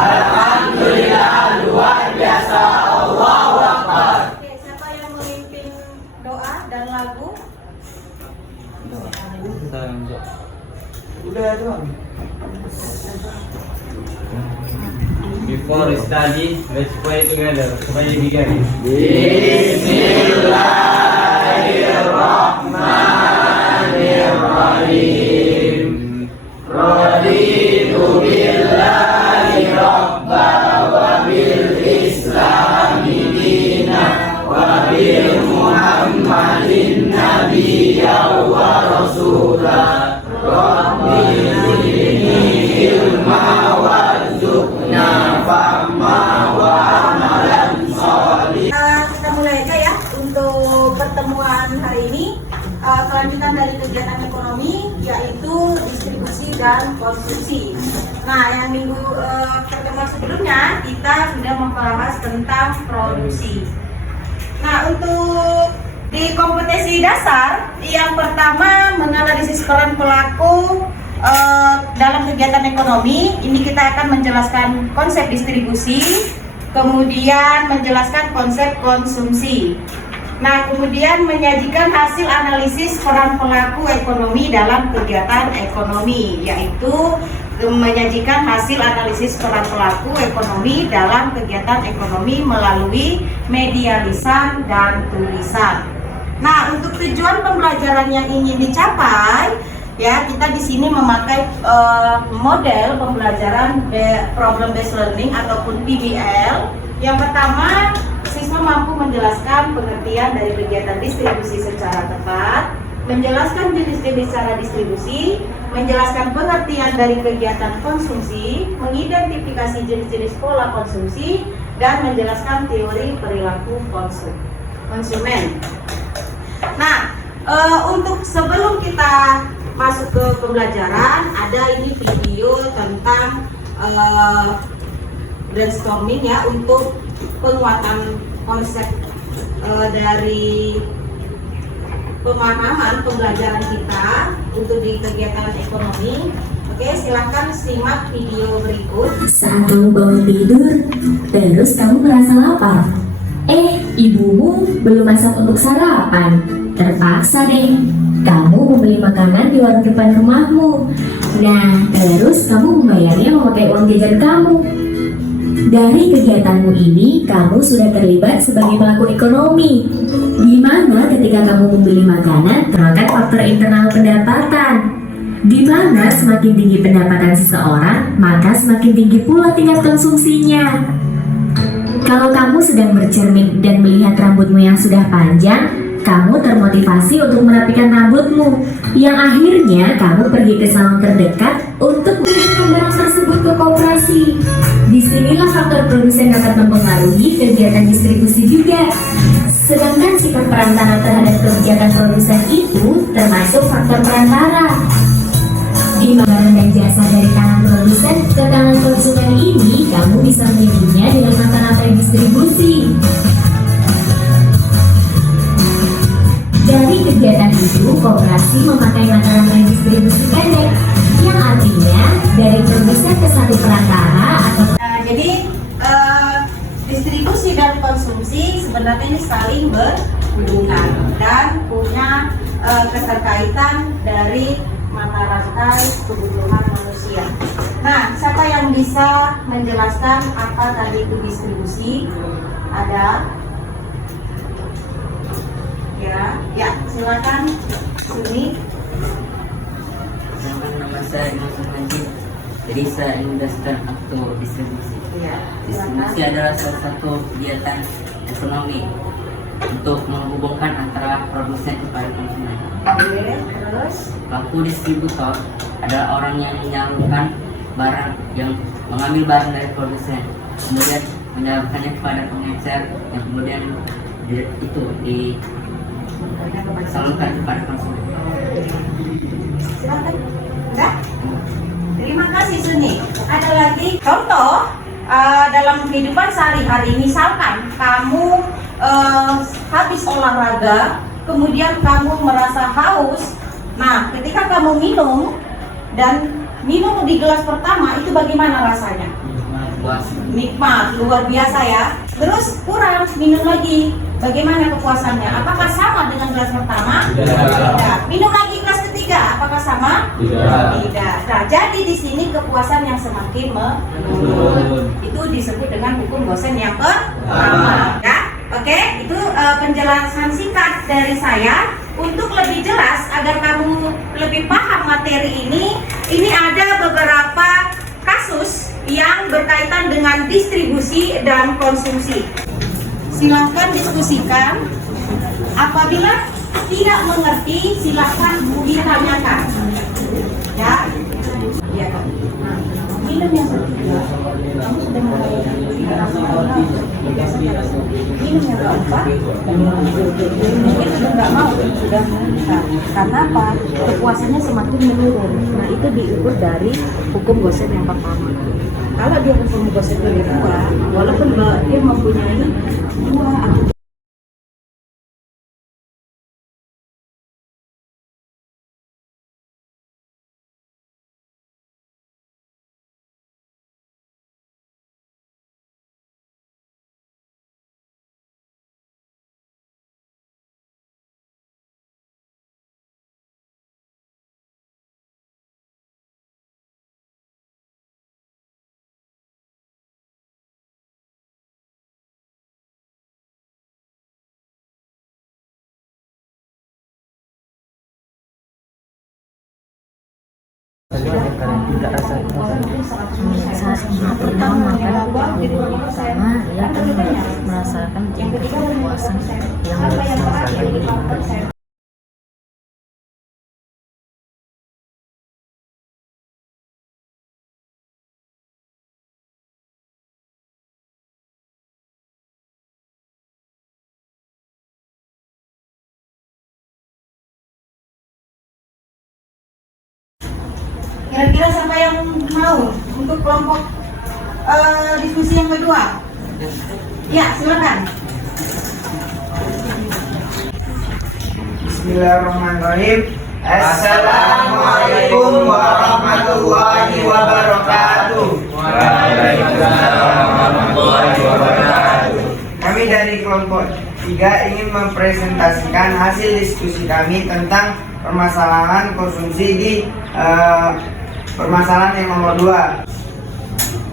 Alhamdulillah, luar biasa. Allahu Akbar. Oke, siapa yang memimpin doa dan lagu? Udah doang. Before we study, let's pray together. Supaya digaris. Bismillahirrahmanirrahim. Raditu billahi rabba wa bil islami dina wa bil muhammadin nabiyya wa rasula. Rabbi zidni ilma warzuqna fahma wa amalan shalih. Kita mulai aja ya untuk pertemuan hari ini. Kelanjutan dari kegiatan ekonomi yaitu distribusi dan konsumsi. Nah, yang minggu pertemuan sebelumnya kita sudah membahas tentang produksi. Nah, untuk di kompetensi dasar yang pertama menganalisis peran pelaku dalam kegiatan ekonomi. Ini kita akan menjelaskan konsep distribusi, kemudian menjelaskan konsep konsumsi. Nah, kemudian menyajikan hasil analisis peran pelaku ekonomi dalam kegiatan ekonomi, yaitu menyajikan hasil analisis peran pelaku ekonomi dalam kegiatan ekonomi melalui media lisan dan tulisan. Nah, untuk tujuan pembelajaran yang ingin dicapai, ya kita di sini memakai model pembelajaran problem based learning ataupun PBL. Yang pertama, siswa mampu menjelaskan pengertian dari kegiatan distribusi secara tepat, menjelaskan jenis-jenis cara distribusi, menjelaskan pengertian dari kegiatan konsumsi, mengidentifikasi jenis-jenis pola konsumsi, dan menjelaskan teori perilaku konsumen. Nah, untuk sebelum kita masuk ke pembelajaran, ada ini video tentang brainstorming ya untuk penguatan konsep dari pemahaman pembelajaran kita untuk di kegiatan ekonomi. Oke, silahkan simak video berikut. Saat kamu bangun tidur, terus kamu merasa lapar. Ibumu belum masak untuk sarapan. Terpaksa deh, kamu membeli makanan di warung depan rumahmu. Nah, terus kamu membayarnya memakai uang jajan kamu. Dari kegiatanmu ini, kamu sudah terlibat sebagai pelaku ekonomi. Di mana ketika kamu membeli makanan, terangkat faktor internal pendapatan. Di mana semakin tinggi pendapatan seseorang, maka semakin tinggi pula tingkat konsumsinya. Kalau kamu sedang bercermin dan melihat rambutmu yang sudah panjang, kamu termotivasi untuk merapikan rambutmu, yang akhirnya kamu pergi ke salon terdekat untuk mengirimkan barang tersebut ke koperasi. Disinilah faktor produsen dapat mempengaruhi kegiatan distribusi juga. Sedangkan sifat perantara terhadap kebijakan produsen itu termasuk faktor perantara. Di barang dan jasa dari tangan produsen ke tangan konsumen ini, kamu bisa memilihnya dengan mata-rantai distribusi. Dari kegiatan itu, koperasi memakai mata-rantai distribusi pendek, yang artinya dari produsen ke satu perantara atau Jadi distribusi dan konsumsi sebenarnya ini saling berhubungan dan punya keterkaitan dari mata rantai kebutuhan manusia. Nah, siapa yang bisa menjelaskan apa tadi itu distribusi? Ada? Ya, silakan. Sini. Nama saya Imam Haji. Jadi saya menjelaskan aktor distribusi. Ya, Distribusi silakan. adalah salah satu kegiatan ekonomi untuk menghubungkan antara produsen kepada konsumen. Oke, terus? Pelaku distributor adalah orang yang menyalurkan barang, yang mengambil barang dari produsen, kemudian menyalurkannya kepada pengecer, yang kemudian disalurkan kepada konsumen. Silakan. Enggak? Terima kasih Suni. Ada lagi contoh dalam kehidupan sehari-hari. Misalkan kamu habis olahraga, kemudian kamu merasa haus. Nah, ketika kamu minum dan minum di gelas pertama itu bagaimana rasanya? puas. Nikmat, luar biasa ya. Terus kurang, minum lagi. Bagaimana kepuasannya? Apakah sama dengan gelas pertama? Tidak. Minum lagi gelas ketiga, apakah sama? Tidak. Nah, jadi di sini kepuasan yang semakin menurun. Itu disebut dengan hukum Gosen yang pertama. Ya, oke. Itu penjelasan singkat dari saya. Untuk lebih jelas agar kamu lebih paham materi ini ada beberapa kasus yang berkaitan dengan distribusi dan konsumsi. Silakan diskusikan. Apabila tidak mengerti, silakan ditanyakan. Ya. Ya. Nah, minum yang ketiga. Kamu sudah mulai minum yang keempat. Mungkin sudah nggak mau, sudah. Nah, karena apa? Kepuasannya semakin menurun. Nah, itu diukur dari hukum Gosen yang pertama. Kalau dia hukum Gosen yang kedua, walaupun dia mempunyai dua atau pertama dia akan merasakan tingkat kepuasan yang lebih. kira-kira siapa yang mau untuk kelompok diskusi yang kedua? Ya, silakan. Bismillahirrahmanirrahim. Assalamualaikum warahmatullahi wabarakatuh. Kami dari kelompok 3 ingin mempresentasikan hasil diskusi kami tentang permasalahan konsumsi di permasalahan yang nomor 2.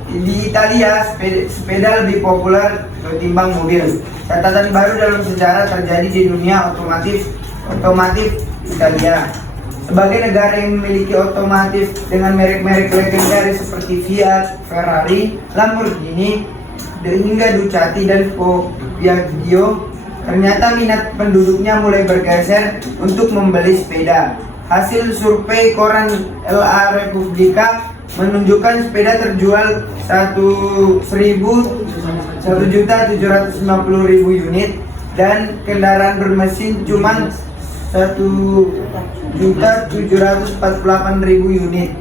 Di Italia, sepeda lebih populer ketimbang mobil. Catatan baru dalam sejarah terjadi di dunia otomotif Italia. Sebagai negara yang memiliki otomotif dengan merek-merek legendaris seperti Fiat, Ferrari, Lamborghini, hingga Ducati dan Piaggio, ternyata minat penduduknya mulai bergeser untuk membeli sepeda. Hasil survei koran La Repubblica menunjukkan sepeda terjual 1.750.000 unit dan kendaraan bermesin cuma 1.748.000 unit.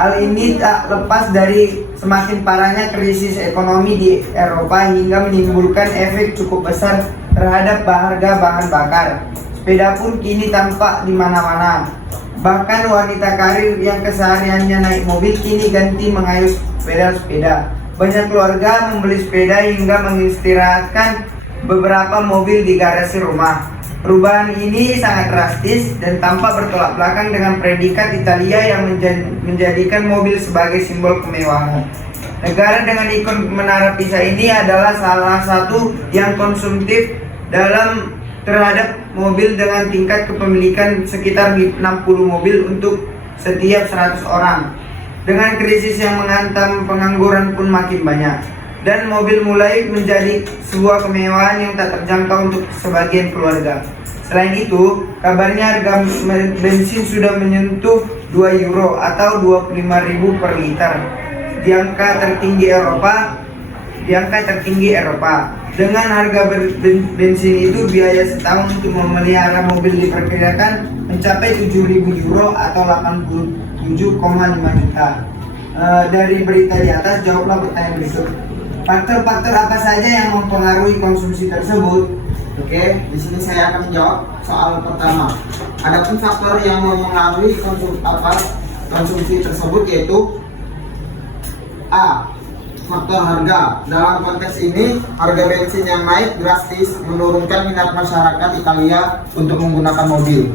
Hal ini tak lepas dari semakin parahnya krisis ekonomi di Eropa hingga menimbulkan efek cukup besar terhadap harga bahan bakar. Sepeda pun kini tampak di mana-mana. Bahkan wanita karir yang kesehariannya naik mobil kini ganti mengayuh sepeda. Banyak keluarga membeli sepeda hingga mengistirahatkan beberapa mobil di garasi rumah. Perubahan ini sangat drastis dan tampak bertolak belakang dengan predikat Italia yang menjadikan mobil sebagai simbol kemewahan. Negara dengan ikon menara Pisa ini adalah salah satu yang konsumtif dalam terhadap mobil dengan tingkat kepemilikan sekitar 60 mobil untuk setiap 100 orang. Dengan krisis yang menghantam, pengangguran pun makin banyak dan mobil mulai menjadi sebuah kemewahan yang tak terjangkau untuk sebagian keluarga. Selain itu, kabarnya harga bensin sudah menyentuh 2 euro atau 25.000 per liter. Di angka tertinggi Eropa. Dengan harga bensin itu, biaya setahun untuk memelihara mobil diperkirakan mencapai 7.000 euro atau 87,5 juta. Dari berita di atas, jawablah pertanyaan berikut. Faktor-faktor apa saja yang mempengaruhi konsumsi tersebut? Oke, di sini saya akan menjawab soal pertama. Adapun faktor yang mempengaruhi konsumsi tersebut yaitu A. faktor harga. Dalam konteks ini, harga bensin yang naik drastis menurunkan minat masyarakat Italia untuk menggunakan mobil.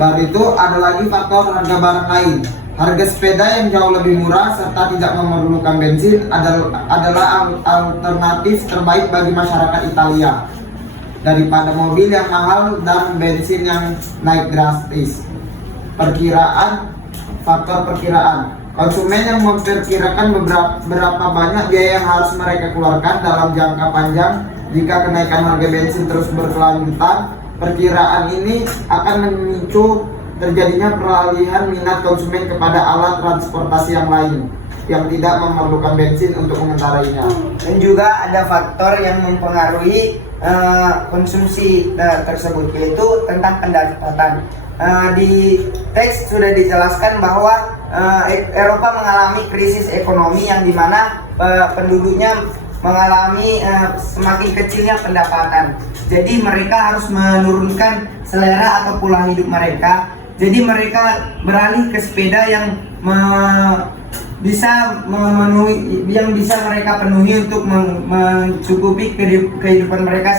Dari itu ada lagi faktor harga barang lain. Harga sepeda yang jauh lebih murah serta tidak memerlukan bensin adalah alternatif terbaik bagi masyarakat Italia daripada mobil yang mahal dan bensin yang naik drastis. Faktor perkiraan. Konsumen yang memperkirakan berapa banyak biaya yang harus mereka keluarkan dalam jangka panjang jika kenaikan harga bensin terus berkelanjutan. Perkiraan ini akan memicu terjadinya peralihan minat konsumen kepada alat transportasi yang lain yang tidak memerlukan bensin untuk mengendarainya. Dan juga ada faktor yang mempengaruhi konsumsi tersebut, yaitu tentang pendapatan. Di teks sudah dijelaskan bahwa Eropa mengalami krisis ekonomi yang dimana penduduknya mengalami semakin kecilnya pendapatan. Jadi mereka harus menurunkan selera atau pola hidup mereka. Jadi mereka beralih ke sepeda yang bisa mereka penuhi untuk mencukupi kehidupan mereka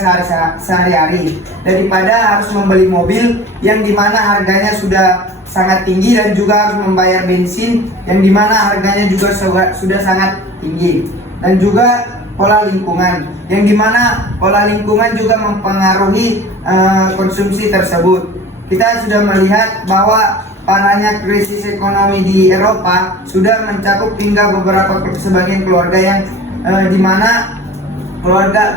sehari-hari, daripada harus membeli mobil yang dimana harganya sudah sangat tinggi dan juga harus membayar bensin yang dimana harganya juga sudah sangat tinggi. Dan juga pola lingkungan yang dimana pola lingkungan juga mempengaruhi konsumsi tersebut. Kita sudah melihat bahwa parahnya krisis ekonomi di Eropa sudah mencakup hingga sebagian keluarga yang dimana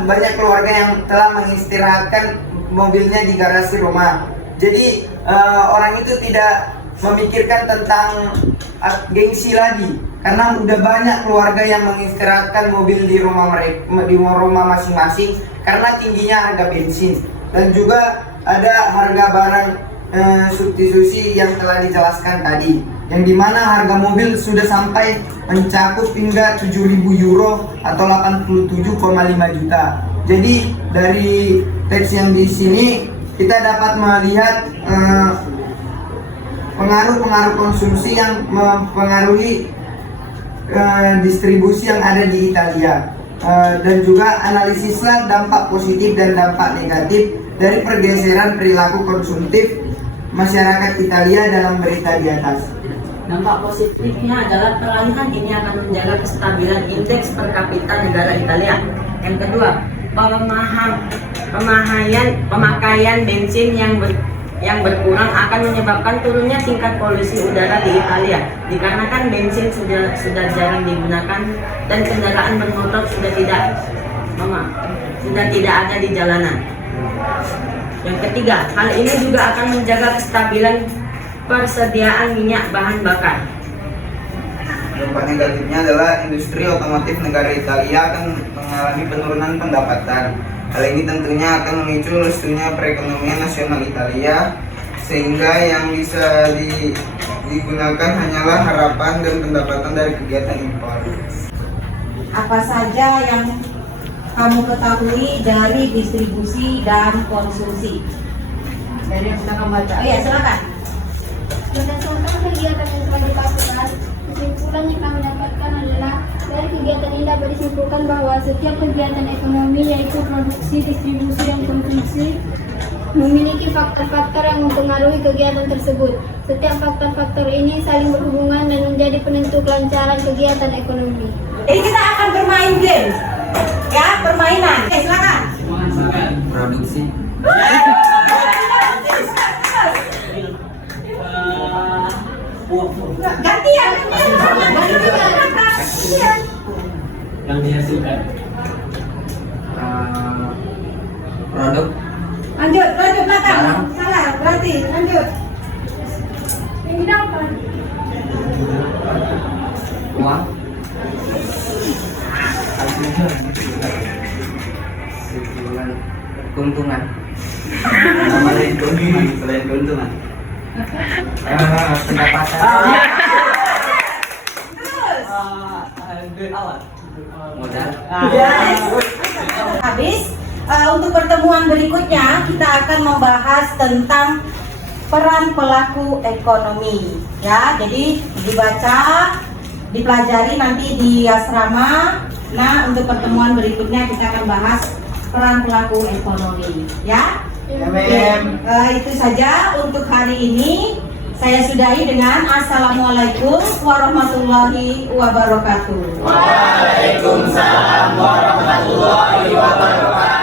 banyak keluarga yang telah mengistirahatkan mobilnya di garasi rumah. Jadi orang itu tidak memikirkan tentang gengsi lagi, karena udah banyak keluarga yang mengistirahatkan mobil di rumah masing-masing karena tingginya harga bensin. Dan juga ada harga barang substitusi yang telah dijelaskan tadi, yang dimana harga mobil sudah sampai mencakup hingga 7.000 euro atau 87,5 juta. Jadi dari teks yang di sini kita dapat melihat pengaruh-pengaruh konsumsi yang mempengaruhi distribusi yang ada di Italia, dan juga analisislah dampak positif dan dampak negatif dari pergeseran perilaku konsumtif masyarakat Italia dalam berita di atas. Dampak positifnya adalah peralihan ini akan menjaga kestabilan indeks per kapita negara Italia. Yang kedua, pemakaian bensin yang berkurang akan menyebabkan turunnya tingkat polusi udara di Italia, dikarenakan bensin sudah jarang digunakan dan kendaraan bermotor sudah tidak ada di jalanan. Yang ketiga, hal ini juga akan menjaga kestabilan persediaan minyak bahan bakar. Dampak negatifnya adalah industri otomotif negara Italia akan mengalami penurunan pendapatan. Hal ini tentunya akan memicu lesunya perekonomian nasional Italia, sehingga yang bisa digunakan hanyalah harapan dan pendapatan dari kegiatan impor. Apa saja yang kamu ketahui dari distribusi dan konsumsi? Dari yang sudah kamu baca. Oh ya, silakan. Berdasarkan kegiatan yang telah dilakukan, kesimpulan yang kami dapatkan adalah dari kegiatan ini dapat disimpulkan bahwa setiap kegiatan ekonomi, yaitu produksi, distribusi, dan konsumsi, memiliki faktor-faktor yang mempengaruhi kegiatan tersebut. Setiap faktor-faktor ini saling berhubungan dan menjadi penentu kelancaran kegiatan ekonomi. Jadi kita akan bermain game, ya, permainan. Oke, silakan. Produksi. Gantian. Yang dihasilkan. Produk. Lanjut belakang. Salah, berarti lanjut. Yang di depan. Uang. Keuntungan. Selain keuntungan. Pendapatan. Modal. Yes. Habis. Untuk pertemuan berikutnya kita akan membahas tentang peran pelaku ekonomi. Ya, jadi dibaca, dipelajari nanti di asrama. Nah, untuk pertemuan berikutnya kita akan bahas peran pelaku ekonomi, ya. Amin. Itu saja untuk hari ini. Saya sudahi dengan Assalamualaikum warahmatullahi wabarakatuh. Waalaikumsalam warahmatullahi wabarakatuh.